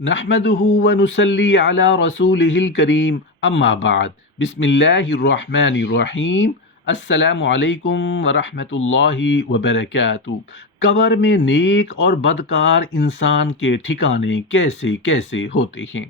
نحمده ونصلي على رسوله الكريم اما بعد بسم اللہ الرحمن الرحیم السلام علیکم ورحمۃ اللہ وبرکاتہ۔ قبر میں نیک اور بدکار انسان کے ٹھکانے کیسے کیسے ہوتے ہیں؟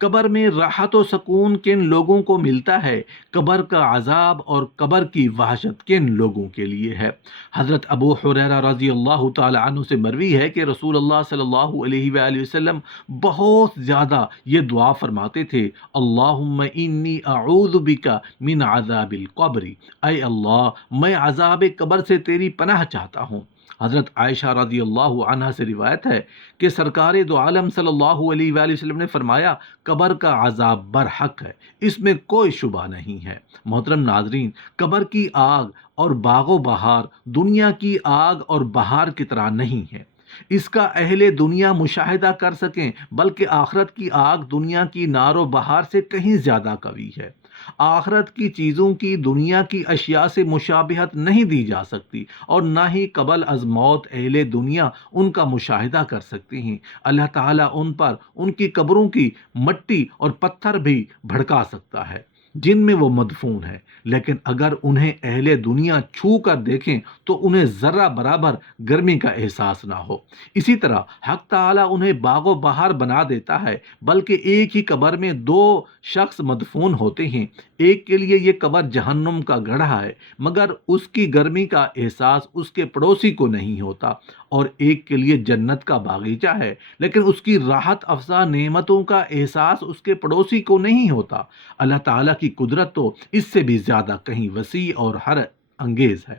قبر میں راحت و سکون کن لوگوں کو ملتا ہے؟ قبر کا عذاب اور قبر کی وحشت کن لوگوں کے لیے ہے؟ حضرت ابو ہریرہ رضی اللہ تعالی عنہ سے مروی ہے کہ رسول اللہ صلی اللہ علیہ وآلہ وسلم بہت زیادہ یہ دعا فرماتے تھے، اللہم انی اعوذ بک من عذاب القبر، اے اللہ میں عذاب قبر سے تیری پناہ چاہتا ہوں۔ حضرت عائشہ رضی اللہ عنہا سے روایت ہے کہ سرکار دو عالم صلی اللہ علیہ وآلہ وسلم نے فرمایا، قبر کا عذاب برحق ہے، اس میں کوئی شبہ نہیں ہے۔ محترم ناظرین، قبر کی آگ اور باغ و بہار دنیا کی آگ اور بہار کی طرح نہیں ہے، اس کا اہل دنیا مشاہدہ کر سکیں، بلکہ آخرت کی آگ دنیا کی نار و بہار سے کہیں زیادہ قوی ہے۔ آخرت کی چیزوں کی دنیا کی اشیاء سے مشابہت نہیں دی جا سکتی، اور نہ ہی قبل از موت اہل دنیا ان کا مشاہدہ کر سکتے ہیں۔ اللہ تعالیٰ ان پر ان کی قبروں کی مٹی اور پتھر بھی بھڑکا سکتا ہے جن میں وہ مدفون ہے، لیکن اگر انہیں اہل دنیا چھو کر دیکھیں تو انہیں ذرہ برابر گرمی کا احساس نہ ہو۔ اسی طرح حق تعالیٰ انہیں باغ و بہار بنا دیتا ہے، بلکہ ایک ہی قبر میں دو شخص مدفون ہوتے ہیں۔ ایک کے لیے یہ قبر جہنم کا گڑھا ہے، مگر اس کی گرمی کا احساس اس کے پڑوسی کو نہیں ہوتا، اور ایک کے لیے جنت کا باغیچہ ہے، لیکن اس کی راحت افزا نعمتوں کا احساس اس کے پڑوسی کو نہیں ہوتا۔ اللہ تعالیٰ کی قدرت تو اس سے بھی زیادہ کہیں وسیع اور ہر انگیز ہے،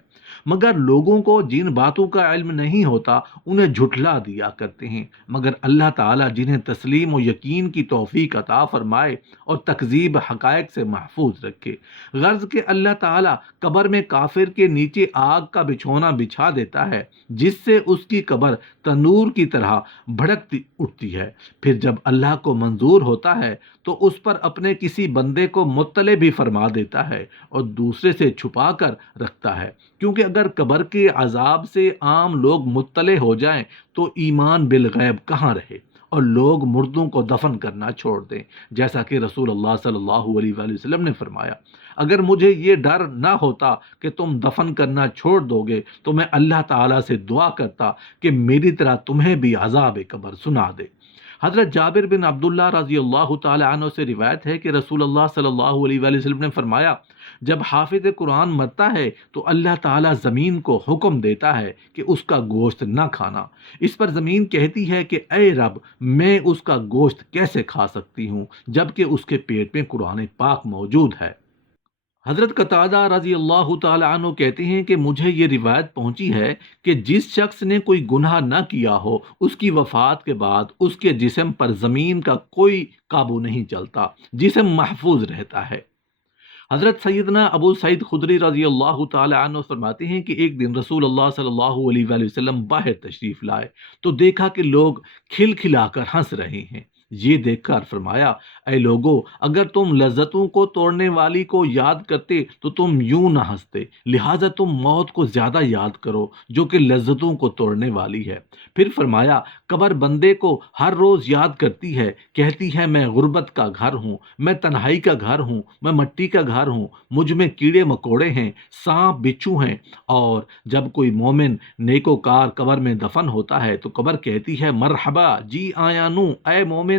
مگر لوگوں کو جن باتوں کا علم نہیں ہوتا انہیں جھٹلا دیا کرتے ہیں۔ مگر اللہ تعالیٰ جنہیں تسلیم و یقین کی توفیق عطا فرمائے اور تکذیب حقائق سے محفوظ رکھے۔ غرض کہ اللہ تعالیٰ قبر میں کافر کے نیچے آگ کا بچھونا بچھا دیتا ہے، جس سے اس کی قبر تنور کی طرح بھڑکتی اٹھتی ہے۔ پھر جب اللہ کو منظور ہوتا ہے تو اس پر اپنے کسی بندے کو مطلع بھی فرما دیتا ہے اور دوسرے سے چھپا کر رکھتا ہے، کیونکہ اگر قبر کے عذاب سے عام لوگ مطلع ہو جائیں تو ایمان بالغیب کہاں رہے، اور لوگ مردوں کو دفن کرنا چھوڑ دیں، جیسا کہ رسول اللہ صلی اللہ علیہ وآلہ وسلم نے فرمایا، اگر مجھے یہ ڈر نہ ہوتا کہ تم دفن کرنا چھوڑ دو گے تو میں اللہ تعالیٰ سے دعا کرتا کہ میری طرح تمہیں بھی عذاب قبر سنا دے۔ حضرت جابر بن عبداللہ رضی اللہ تعالی عنہ سے روایت ہے کہ رسول اللہ صلی اللہ علیہ وآلہ وسلم نے فرمایا، جب حافظ قرآن مرتا ہے تو اللہ تعالیٰ زمین کو حکم دیتا ہے کہ اس کا گوشت نہ کھانا۔ اس پر زمین کہتی ہے کہ اے رب، میں اس کا گوشت کیسے کھا سکتی ہوں جبکہ اس کے پیٹ میں قرآن پاک موجود ہے۔ حضرت قتادہ رضی اللہ تعالی عنہ کہتے ہیں کہ مجھے یہ روایت پہنچی ہے کہ جس شخص نے کوئی گناہ نہ کیا ہو، اس کی وفات کے بعد اس کے جسم پر زمین کا کوئی قابو نہیں چلتا، جسم محفوظ رہتا ہے۔ حضرت سیدنا ابو سعید خدری رضی اللہ تعالی عنہ فرماتے ہیں کہ ایک دن رسول اللہ صلی اللہ علیہ وآلہ وسلم باہر تشریف لائے تو دیکھا کہ لوگ کھل کھلا کر ہنس رہے ہیں۔ یہ دیکھ کر فرمایا، اے لوگو، اگر تم لذتوں کو توڑنے والی کو یاد کرتے تو تم یوں نہ ہنستے، لہٰذا تم موت کو زیادہ یاد کرو جو کہ لذتوں کو توڑنے والی ہے۔ پھر فرمایا، قبر بندے کو ہر روز یاد کرتی ہے، کہتی ہے میں غربت کا گھر ہوں، میں تنہائی کا گھر ہوں، میں مٹی کا گھر ہوں، مجھ میں کیڑے مکوڑے ہیں، سانپ بچھو ہیں۔ اور جب کوئی مومن نیکوکار قبر میں دفن ہوتا ہے تو قبر کہتی ہے، مرحبا، جی آیا نو، اے مومن،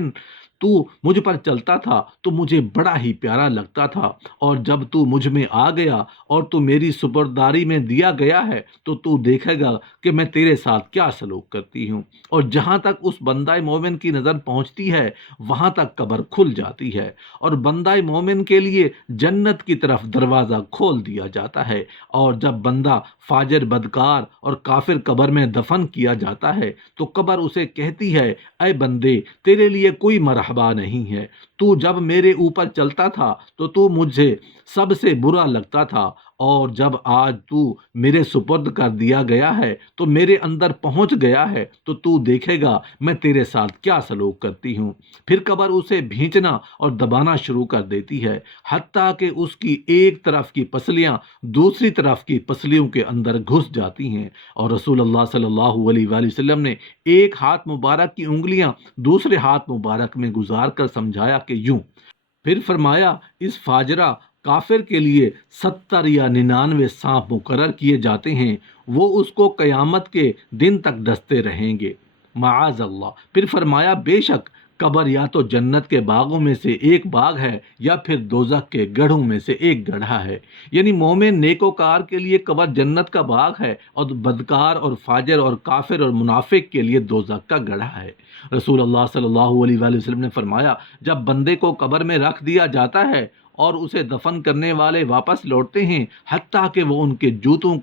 تو مجھ پر چلتا تھا تو مجھے بڑا ہی پیارا لگتا تھا، اور جب تو مجھ میں آ گیا اور تو میری سپرداری میں دیا گیا ہے تو دیکھے گا کہ میں تیرے ساتھ کیا سلوک کرتی ہوں۔ اور جہاں تک اس بندہ مومن کی نظر پہنچتی ہے وہاں تک قبر کھل جاتی ہے، اور بندہ مومن کے لیے جنت کی طرف دروازہ کھول دیا جاتا ہے۔ اور جب بندہ فاجر، بدکار اور کافر قبر میں دفن کیا جاتا ہے تو قبر اسے کہتی ہے، اے بندے، تیرے لیے کوئی مرحبا نہیں ہے، تو جب میرے اوپر چلتا تھا تو تو مجھے سب سے برا لگتا تھا، اور جب آج تو میرے سپرد کر دیا گیا ہے تو میرے اندر پہنچ گیا ہے، تو دیکھے گا میں تیرے ساتھ کیا سلوک کرتی ہوں۔ پھر قبر اسے بھینچنا اور دبانا شروع کر دیتی ہے، حتیٰ کہ اس کی ایک طرف کی پسلیاں دوسری طرف کی پسلیوں کے اندر گھس جاتی ہیں۔ اور رسول اللہ صلی اللہ علیہ وآلہ وسلم نے ایک ہاتھ مبارک کی انگلیاں دوسرے ہاتھ مبارک میں گزار کر سمجھایا کہ یوں، پھر فرمایا اس فاجرہ کافر کے لیے 70 یا 99 سانپ مقرر کیے جاتے ہیں، وہ اس کو قیامت کے دن تک ڈستے رہیں گے، معاذ اللہ۔ پھر فرمایا بے شک قبر یا تو جنت کے باغوں میں سے ایک باغ ہے یا پھر دوزخ کے گڑھوں میں سے ایک گڑھا ہے، یعنی مومن نیکوکار کے لیے قبر جنت کا باغ ہے، اور بدکار اور فاجر اور کافر اور منافق کے لیے دوزخ کا گڑھا ہے۔ رسول اللہ صلی اللہ علیہ وآلہ وسلم نے فرمایا جب بندے کو قبر میں رکھ دیا جاتا ہے اور اسے دفن کرنے والے واپس لوٹتے ہیں، حتیٰ کہ وہ ان کے جوتوں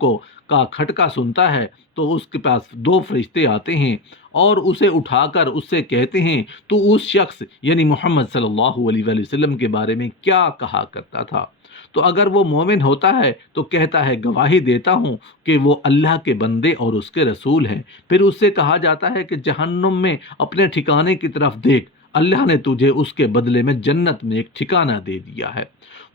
کا کھٹکا سنتا ہے، تو اس کے پاس دو فرشتے آتے ہیں اور اسے اٹھا کر اس سے کہتے ہیں تو اس شخص یعنی محمد صلی اللہ علیہ وآلہ وسلم کے بارے میں کیا کہا کرتا تھا؟ تو اگر وہ مومن ہوتا ہے تو کہتا ہے گواہی دیتا ہوں کہ وہ اللہ کے بندے اور اس کے رسول ہیں۔ پھر اس سے کہا جاتا ہے کہ جہنم میں اپنے ٹھکانے کی طرف دیکھ، اللہ نے تجھے اس کے بدلے میں جنت میں ایک ٹھکانہ دے دیا ہے۔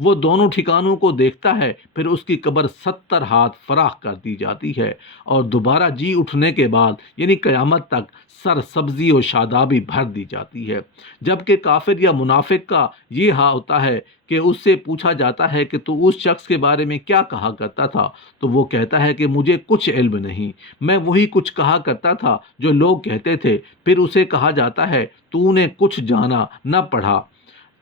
وہ دونوں ٹھکانوں کو دیکھتا ہے، پھر اس کی قبر 70 ہاتھ فراخ کر دی جاتی ہے، اور دوبارہ جی اٹھنے کے بعد یعنی قیامت تک سر سبزی و شادابی بھر دی جاتی ہے۔ جبکہ کافر یا منافق کا یہ حال ہوتا ہے کہ اس سے پوچھا جاتا ہے کہ تو اس شخص کے بارے میں کیا کہا کرتا تھا، تو وہ کہتا ہے کہ مجھے کچھ علم نہیں، میں وہی کچھ کہا کرتا تھا جو لوگ کہتے تھے۔ پھر اسے کہا جاتا ہے تو نے کچھ جانا نہ پڑھا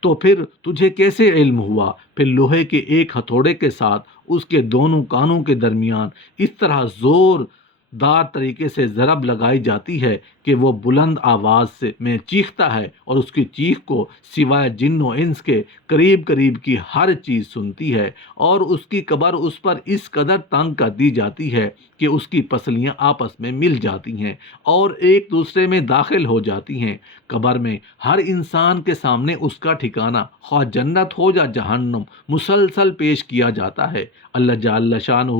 تو پھر تجھے کیسے علم ہوا؟ پھر لوہے کے ایک ہتھوڑے کے ساتھ اس کے دونوں کانوں کے درمیان اس طرح زور دار طریقے سے ضرب لگائی جاتی ہے کہ وہ بلند آواز میں چیختا ہے، اور اس کی چیخ کو سوائے جن و انس کے قریب قریب کی ہر چیز سنتی ہے، اور اس کی قبر اس پر اس قدر تنگ کر دی جاتی ہے کہ اس کی پسلیاں آپس میں مل جاتی ہیں اور ایک دوسرے میں داخل ہو جاتی ہیں۔ قبر میں ہر انسان کے سامنے اس کا ٹھکانہ خواہ جنت ہو یا جہنم مسلسل پیش کیا جاتا ہے۔ اللہ جل شانہ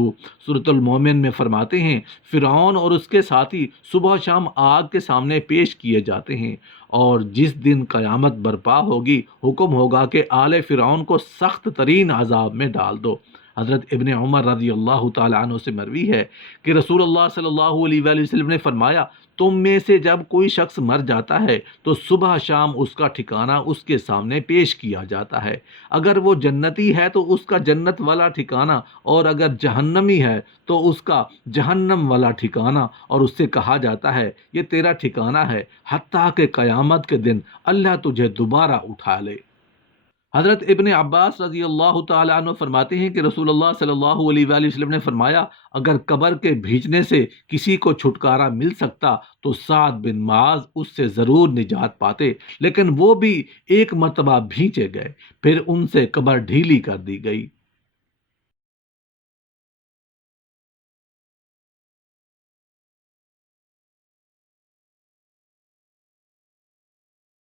سورۃ المومن میں فرماتے ہیں فرعون اور اس کے ساتھی صبح شام آگ کے سامنے پیش کیے جاتے ہیں، اور جس دن قیامت برپا ہوگی حکم ہوگا کہ آل فرعون کو سخت ترین عذاب میں ڈال دو۔ حضرت ابن عمر رضی اللہ تعالی عنہ سے مروی ہے کہ رسول اللہ صلی اللہ علیہ وآلہ وسلم نے فرمایا تم میں سے جب کوئی شخص مر جاتا ہے تو صبح شام اس کا ٹھکانہ اس کے سامنے پیش کیا جاتا ہے، اگر وہ جنتی ہے تو اس کا جنت والا ٹھکانہ، اور اگر جہنمی ہے تو اس کا جہنم والا ٹھکانہ، اور اس سے کہا جاتا ہے یہ تیرا ٹھکانہ ہے حتیٰ کہ قیامت کے دن اللہ تجھے دوبارہ اٹھا لے۔ حضرت ابن عباس رضی اللہ تعالیٰ عنہ فرماتے ہیں کہ رسول اللہ صلی اللہ علیہ وآلہ وسلم نے فرمایا اگر قبر کے بھیجنے سے کسی کو چھٹکارا مل سکتا تو سعد بن معاذ اس سے ضرور نجات پاتے، لیکن وہ بھی ایک مرتبہ بھیجے گئے، پھر ان سے قبر ڈھیلی کر دی گئی۔